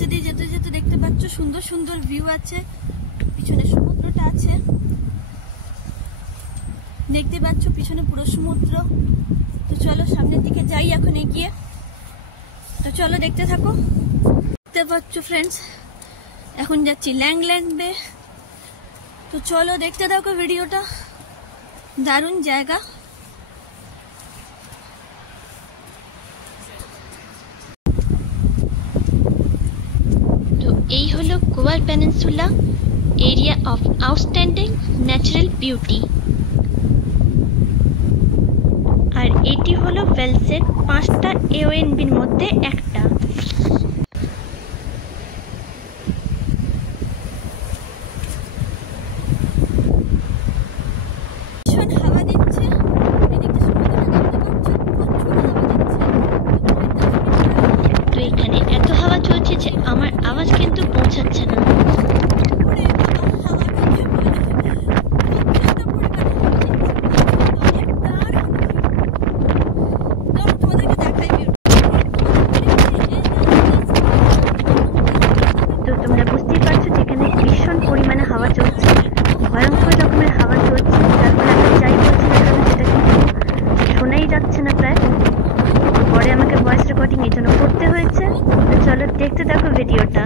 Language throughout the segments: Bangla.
রাস্তা দিয়ে যেতে যেতে দেখতে পাচ্ছ সুন্দর সুন্দর ভিউ আছে, পিছনে সমুদ্রটা আছে, দেখতে পাচ্ছ পিছনে পুরো সমুদ্র। তো চলো সামনের দিকে যাই এখন এগিয়ে। তো চলো দেখতে থাকো। দেখতে পাচ্ছ ফ্রেন্ডস, এখন যাচ্ছি ল্যাংল্যান্ড বে। তো চলো দেখতে থাকো ভিডিওটা, দারুণ জায়গা। তো এই হলো Gower peninsula, area of outstanding natural beauty. আর এটি হলো ওয়েলসের 5টা এওএনবির মধ্যে একটা। হাওয়া দিচ্ছে, তো এখানে এত হাওয়া চলছে যে আমার আওয়াজ কিন্তু পৌঁছাচ্ছে না। তো তোমরা বুঝতেই পারছো যেখানে ভীষণ পরিমাণে হাওয়া চলছে, ভয়ঙ্কর রকমের হাওয়া চলছে, যার ফলে আমি যাই বলছি না কেন সেটা কিন্তু শোনাই যাচ্ছে না প্রায়। পরে আমাকে ভয়েস রেকর্ডিং এই জন্য করতে হয়েছে। তো চলো দেখতে থাকো ভিডিওটা।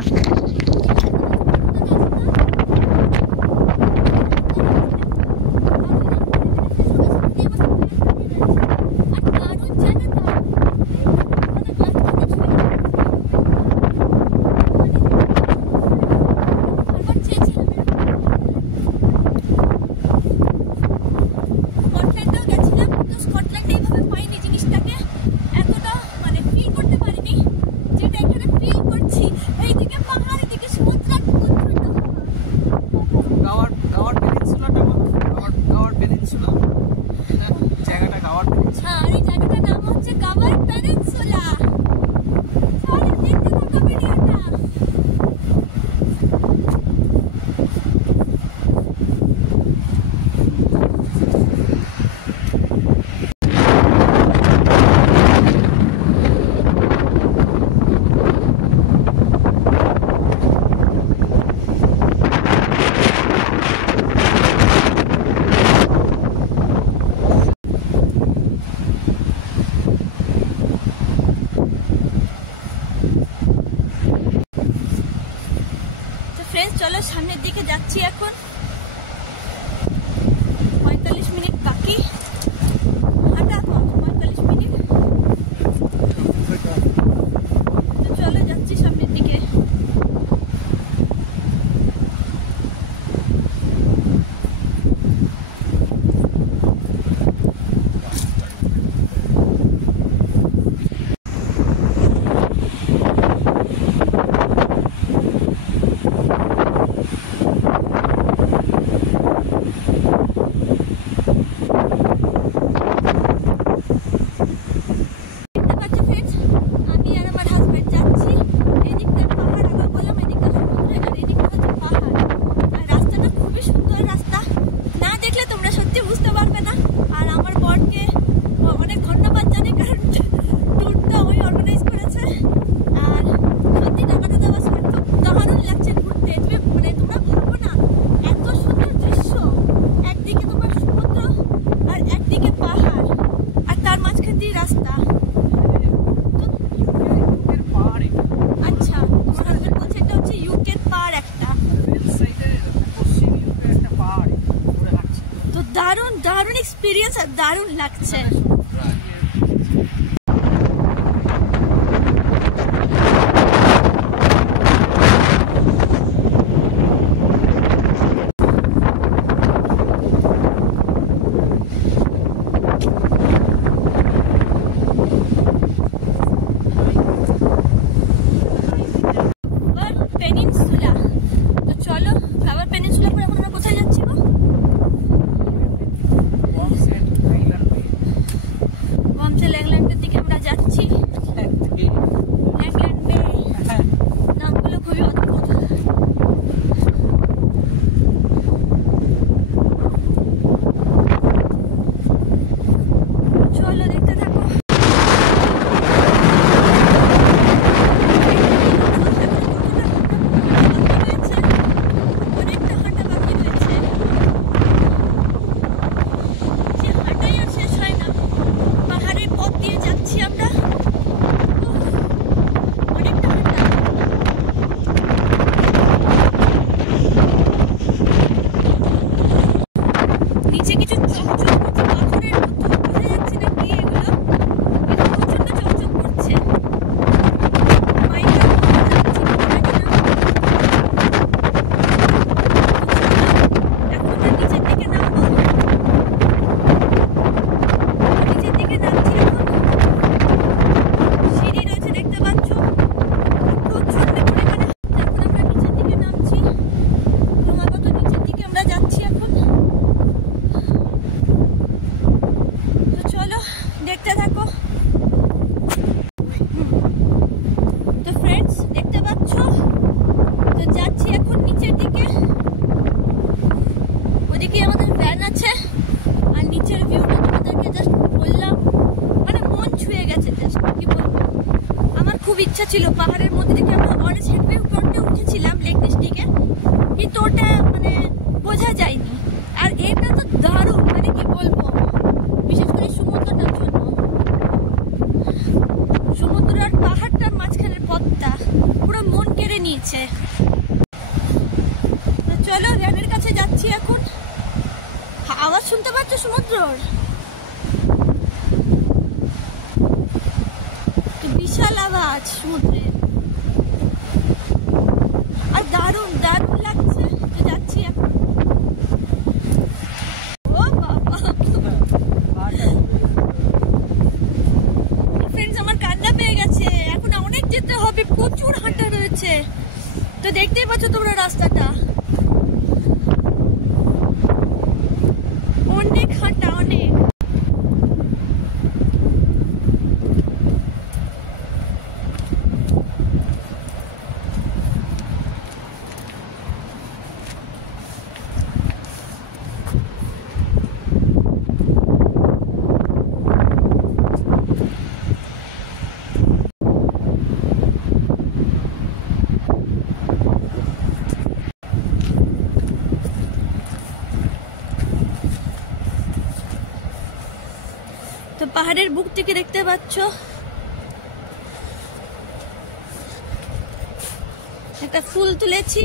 ফ্রেন্ডস চলো সামনের দিকে যাচ্ছি এখন। 45 মিনিট বাকি, হাঁটা 45 মিনিট। তো চলো যাচ্ছি সামনের দিকে। দারুণ দারুণ এক্সপিরিয়েন্স আর দারুণ লাগছে। পেনিনসুলা, তো চলো কাভার পেনিনসুলা পরে এখন আমরা কোথায় যাচ্ছি গো? ইচ্ছা ছিল পাহাড়ের মধ্যে থেকে আমরা অরেঞ্জ হেডওয়ে পয়েন্টে উঠেছিলাম লেক ডিস্ট্রিক্টে, কিন্তু ওটা মানে বোঝা যায়নি। আর এটা তো দারুণ, মানে কি বলবো, বিশেষ করে সমুদ্রটার জন্য। সমুদ্র আর পাহাড়টার মাঝখানের পথটা পুরো মন কেড়ে নিয়েছে। চলো র্যানের কাছে যাচ্ছি এখন। আওয়াজ শুনতে পাচ্ছ সমুদ্রর? বিশাল আওয়াজ সমুদ্রের, আর দারুণ দারুণ লাগছে। তো যাচ্ছি এখন। ও বাবা ফ্রেন্ডস, আমার কান্না পেয়ে গেছে। এখন অনেক যেতে হবে, প্রচুর হাঁটা রয়েছে। তো দেখতেই পাচ্ছ তোমরা রাস্তাটা, অনেক হাঁটা, অনেক। তো পাহাড়ের বুক থেকে দেখতে পাচ্ছ একটা ফুল তুলেছি,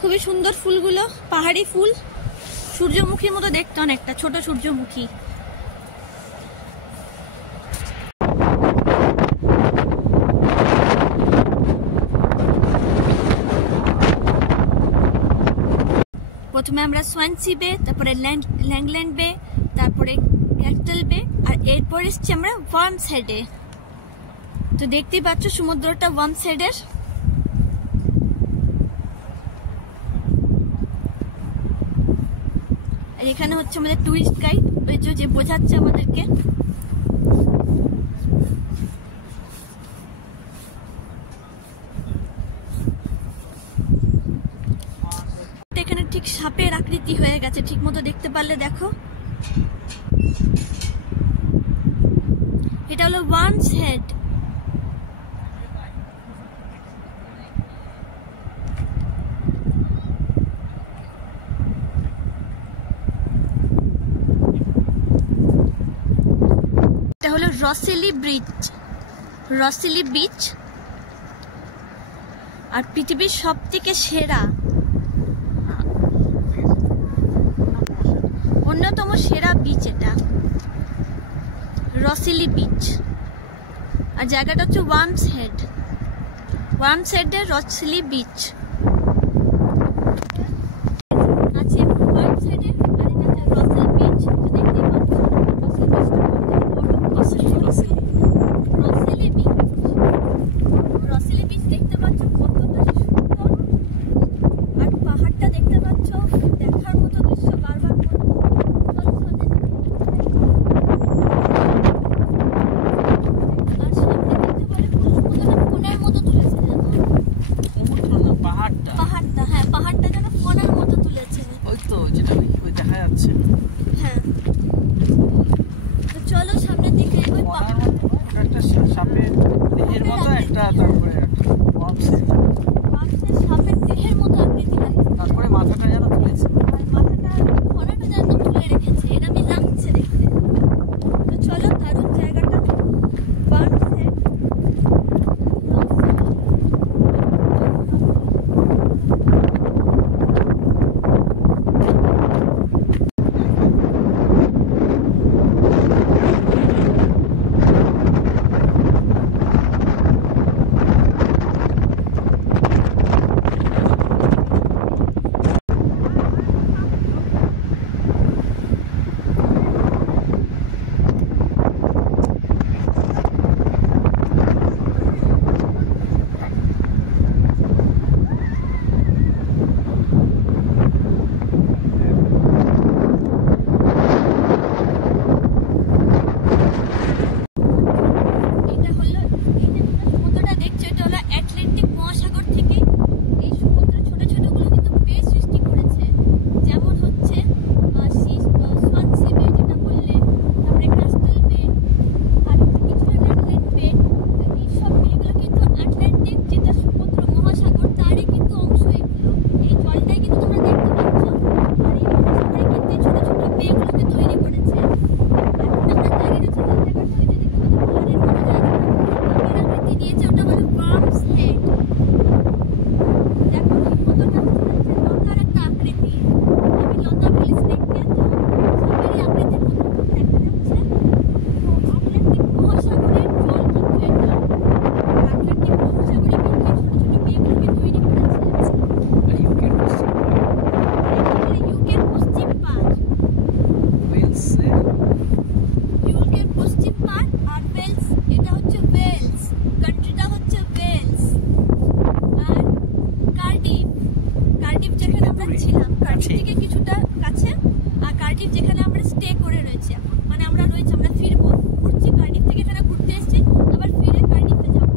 খুবই সুন্দর ফুলগুলো, পাহাড়ি ফুল, সূর্যমুখীর মতো দেখতে, অনেকটা ছোট সূর্যমুখী। প্রথমে আমরা সোয়ানসি বে, তারপরে ল্যাংল্যান্ড বে, তারপরে ক্যাস্টল বে, আর এরপর এসছি আমরা ওয়ার্মস হেডে। তো দেখতেই পাচ্ছ সমুদ্রটা ওয়ার্মস হেডের। আর এখানে হচ্ছে আমাদের টুরিস্ট গাইড, ওই যে বোঝাচ্ছে আমাদেরকে। এখানে ঠিক সাপের আকৃতি হয়ে গেছে, ঠিক মতো দেখতে পারলে দেখো। এটা হলো ওয়ার্মস হেড। এটা হলো রসেলি ব্রিজ, রসেলি বিচ, আর পৃথিবীর সবথেকে সেরা, অন্যতম সেরা বিচ এটা, রসেলি বিচ। আর জায়গাটা হচ্ছে ওয়ার্মস হেড, ওয়ার্মস হেডের রসেলি বিচ আছে ওয়ার্মস হেডে। আর এটা হচ্ছে রসেল বিচ, দেখতেই পাচ্ছ রসেল বিচটা রসেলি বিচ। রসেলি বিচ দেখতে পাচ্ছ কতটা সুন্দর, আর পাহাড়টা দেখতে পাচ্ছ, দেখার মতো দৃশ্য, বারবার কার্ডিফ থেকে কিছুটা কাছে, আর কার্ডিফ যেখানে আমরা স্টে করে রয়েছি এখন, মানে আমরা ফিরবো, ঘুরছি কার্ডিফ থেকে, এখানে ঘুরতে এসেছি, আবার ফিরে কার্ডিফে যাবো।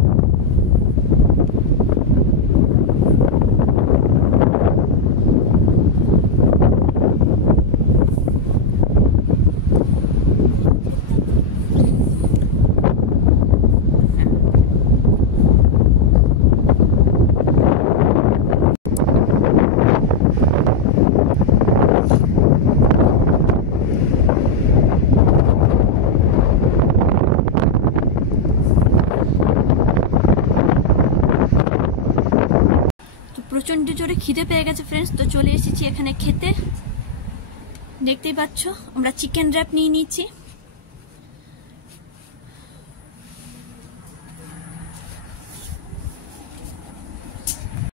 প্রচন্ড জোরে খিদে পেয়ে গেছে ফ্রেন্ডস, তো চলে এসেছি এখানে খেতে। দেখতেই পাচ্ছ আমরা চিকেন র্যাপ নিয়ে নিয়েছি।